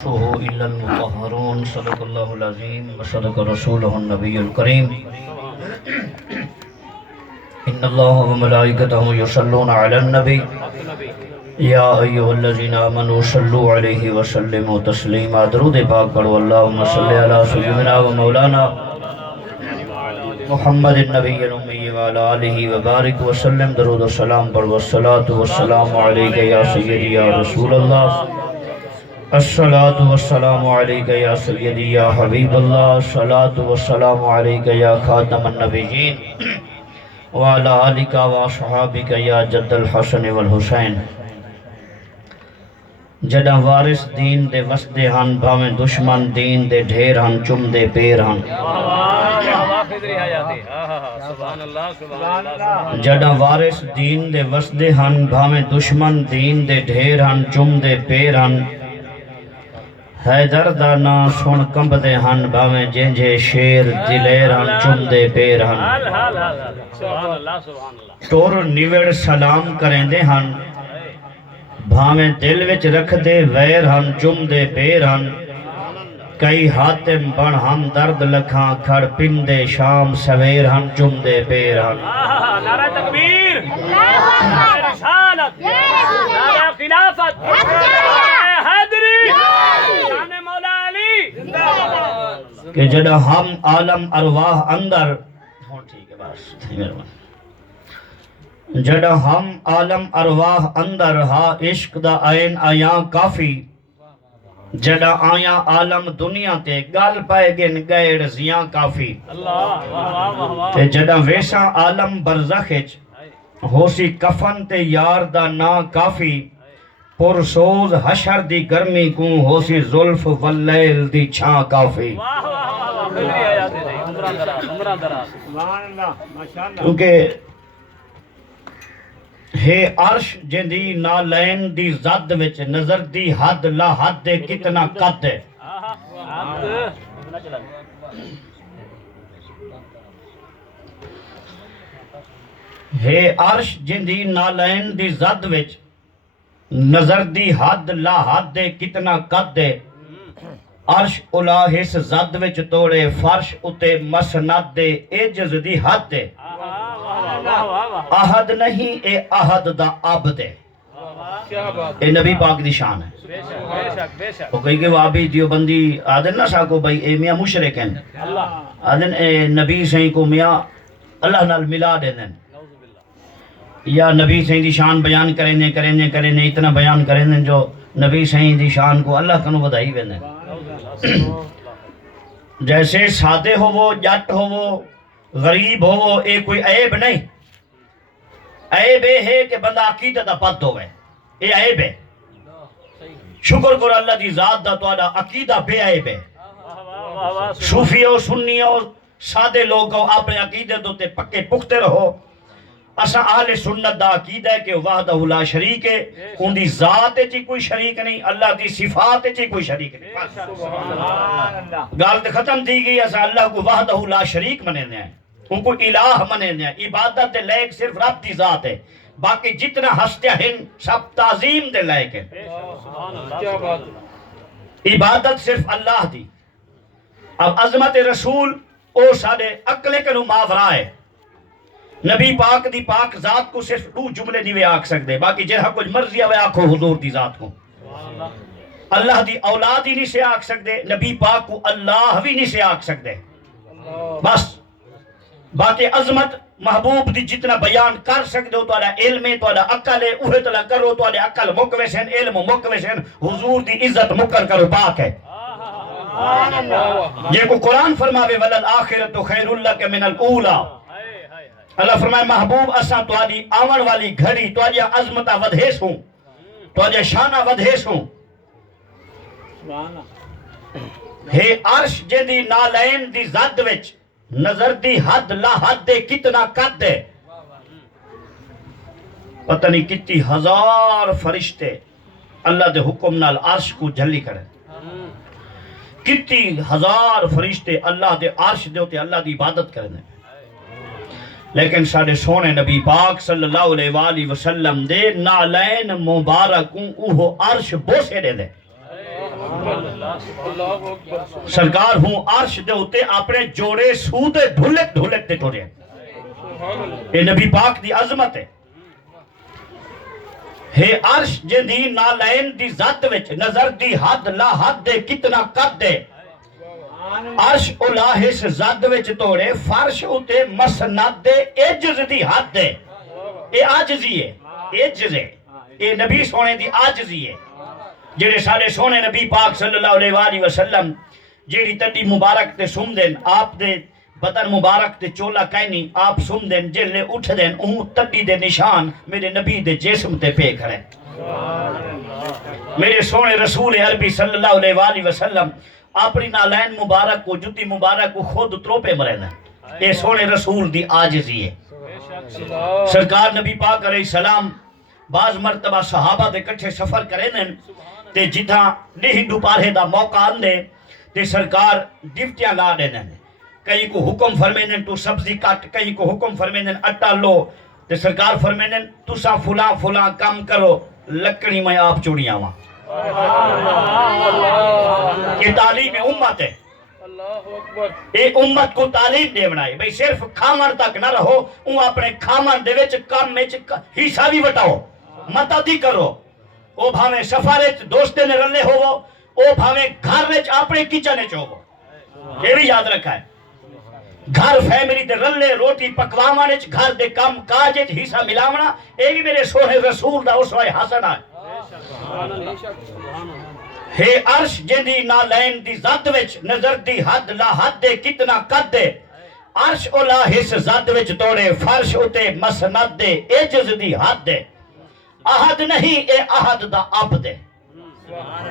إلا المطهرون صدق الله العظيم وصدق رسوله النبي الكريم إن الله وملائكته يصلون على النبي يا أيها الذين آمنوا صلوا عليه وسلموا تسليما درود پاک پڑھو اللهم صل على سيدنا ومولانا محمد النبي الأمي وعلى آله وبارك وسلم درود السلام پڑھو والصلاة والسلام عليك يا سيدي يا رسول الله الصلاة والسلام عليك يا سيدي يا حبيب الله الصلاة والسلام عليك يا خاتم النبيين وعلى آلك وصحابك يا جد الحسن والحسين جڑا وارث دین دے وسدے ہن بھاویں دشمن دین دے ڈھیر ہن چم دے پیر ہن جڑا وارث دین دے وسدے ہن بھاویں دشمن دین دے ڈھیر ہن چم دے پیر ہن حیدر دا نا سن کمب دے ہن بھاویں جنجے شیر دلیر ہن چم دے پیر ہن ٹور نیوڑ سلام کریں دے ہن بھاویں دل وچ رکھ دے ویر ہن چم دے پیر ہن کئی حاتم بن ہم درد لکھاں کھڑ پن دے شام سویر ہن چم دے پیر ہن نعرہ تکبیر، نعرہ رسالت، نعرہ خلافت، نعرہ حیدری، شان مولا علی کہ جڑا ہم عالم ارواح اندر ٹھیک ہے بس جڑا ہم عالم ارواح اندر ہا عشق دا آئین آیاں کافی جڑا آیاں عالم دنیا تے گل پائے گن گیڑ زیاں کافی تے جڑا ویسا عالم برزخچ ہوسی کفن تے یار دا نا کافی پرسوز حشر دی گرمی کو ہوسی زلف واللیل دی چھاں کافی کیونکہ ہے عرش جندی نالین دی زد وچ نظر دی حد لا حد دے کتنا قد ہے ہے عرش جندی نالین دی زد وچ نظر دی حد لا حد دے کتنا قد ہے عرش الاحس زد وچ توڑے فرش اتے مسند دے عجز دی حد ہے احد نہیں اے احد دا عبد ہے اے نبی پاک دی شان ہے وہ کئی کہ وابی دیوبندی آدن نہ ساکو بھئی اے میاں مشرک ہیں آدن اے نبی سہیں کو میاں اللہ نال ملا دیں یا نبی سہیں دی شان بیان کریں اتنا بیان کریں جو نبی سہیں دی شان کو اللہ کنو بدائی ویندیں جیسے سادے ہو وہ جٹ ہو وہ غریب ہو وہ اے کوئی عیب نہیں عیب ہے کہ بندہ عقیدت دا پت ہوئے اے عیب ہے شکر کر اللہ دی ذات دا تو عقیدہ بے عیب ہے صوفیوں سنیوں سادے لوگوں اپنے عقیدت ہوتے پکے پکتے رہو اسا اہل سنت دا عقیدہ ہے کہ وحدہ لا شریک ہے ان دی ذات چی کوئی شریک نہیں اللہ دی صفات چی کوئی شریک نہیں گالت ختم دی گئی اسا اللہ کو وحدہ لا شریک منے دیں ان کو الہ منے دیں عبادت دے لائق صرف رب دی ذات ہے باقی جتنا ہستیاں ہیں سب تعظیم دے لائق ہے عبادت صرف اللہ دی اب عظمت رسول او سارے عقلے کنو ماورا ہے نبی پاک دی پاک ذات کو صرف دو جملے نہیں آکھ سکتے باقی جہاں کچھ مرضی ہوئے آکھو حضور دی ذات کو اللہ دی اولاد ہی نہیں سے آکھ سکتے نبی پاک کو اللہ بھی نہیں سے آکھ سکتے بس باقی عظمت محبوب دی جتنا بیان کر سکتے ہو تو علم ہے تو عقل ہے اوہ تو کرو تو عقل مکوشن علم مکوشن حضور دی عزت مکر کرو پاک ہے یہ کو قرآن فرماوے وَلَلْآخِرَةُ خَيْرُ لَكَ مِنَ الْأُولَى اللہ فرمائے محبوب اساں تو آدھی آون والی گھڑی تو آدھی عظمتہ ودھیس ہوں تو آدھی شانہ ودھیس ہوں ہے عرش جدی نالین دی زد وچ نظر دی حد لا حد دے کتنا قد ہے پتہ نہیں کتنی ہزار فرشتے اللہ دے حکم نال عرش کو جھلی کریں کتنی ہزار فرشتے اللہ دے عرش دے ہوتے اللہ دی عبادت کریں لیکن سارے سونے نبی پاک صلی اللہ علیہ وآلہ وسلم دے نالین مبارکوں اوہ عرش بوسے دے سرکار ہوں عرش دے ہوتے اپنے جوڑے سودے ڈھلک ڈھلک دے ٹورے یہ نبی پاک دی عظمت ہے عرش جندی نالین دی ذات وچ نظر دی حد لا حد دے کتنا قد دے عرش اولا اس ذات وچ توڑے فرش ہوتے مسند دے عجز دی حد دے اے عاجزی ہے عجز ہے اے نبی سونے دی عاجزی ہے جڑے سارے سونے نبی پاک صلی اللہ علیہ وآلہ وسلم جیڑی تٹی مبارک تے سم دین آپ دے بدن مبارک تے چولا کہنی آپ سم دین جلے اٹھ دین اون تٹی دے نشان میرے نبی دے جسم تے پے کھڑے میرے سونے رسول عربی صلی اللہ علیہ وآلہ وسلم اپنی نالین مبارک کو جتی مبارک کو خود تروپے مرے اے سونے رسول دی عاجزی ہے سرکار نبی پاک علیہ السلام بعض مرتبہ صحابہ دے کٹھے سفر کرے نن تے جتھاں نہیں دوپہرے دا موقع آندے تے سرکار ڈیوٹیاں لا دینن کئی کو حکم فرمینن تو سبزی کٹ کئی کو حکم فرمینن اٹا لو تے سرکار فرمینن تسا فلاں فلاں کام کرو لکڑی میں آپ چوڑیاں وہاں یہ تعلیم امت ہے اے امت کو تعلیم دے بنائے بھئی صرف کھامن تک نہ رہو اون اپنے کھامن دے وچ کم وچ حصہ بھی وٹاؤ مدد کرو او بھاویں سفارت دوستے نے رلے ہو او بھاویں گھر وچ اپنے کچن وچ ہو یہ بھی یاد رکھا ہے گھر فیملی دے رلے روٹی پکواون وچ گھر دے کم کاج وچ حصہ ملاونا اے بھی میرے سونے رسول دا اسوہ حسنہ ہے ہے عرش جندی نالین دی ذات وچ نظر دی حد لا حد دے کتنا قد دے عرش اولا اس ذات وچ توڑے فرش اتے مسند دے عجز دی حد دے احد نہیں اے احد دا عبد ہے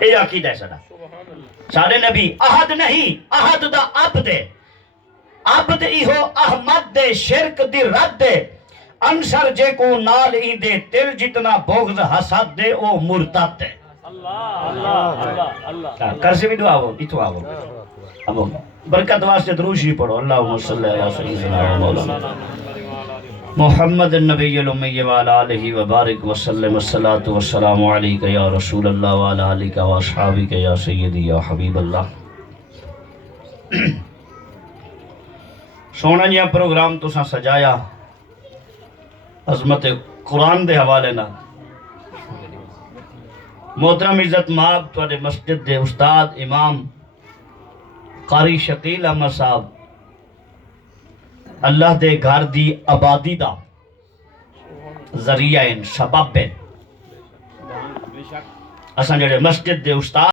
اے عقیدہ ہے سارے نبی احد نہیں احد دا عبد ہے عبد ایہو احمد دے شرک دی رد دے انصر جے کو نال ہی دے تل جتنا بغض حسد دے او مرتد دے کرسی بھی دعا ہو اتو آو اب برکت واسطے دروشی پڑھو اللہم صلی اللہ سیدنا و مولانا محمد النبی الامی وعلا آلہ وبارک وسلم الصلاة والسلام علیکہ یا رسول اللہ وعلا آلہ واصحابک یا سیدی یا حبیب اللہ سونا جیا پروگرام تو سا سجایا عظمت قرآن دے حوالے نا محترم عزت ماب توڑے مسجد دے استاد امام قاری شکیل احمد صاحب اللہ دے گھر دی آبادی دا ذریعہ ان سبب اساں جڑے مسجد دے استاد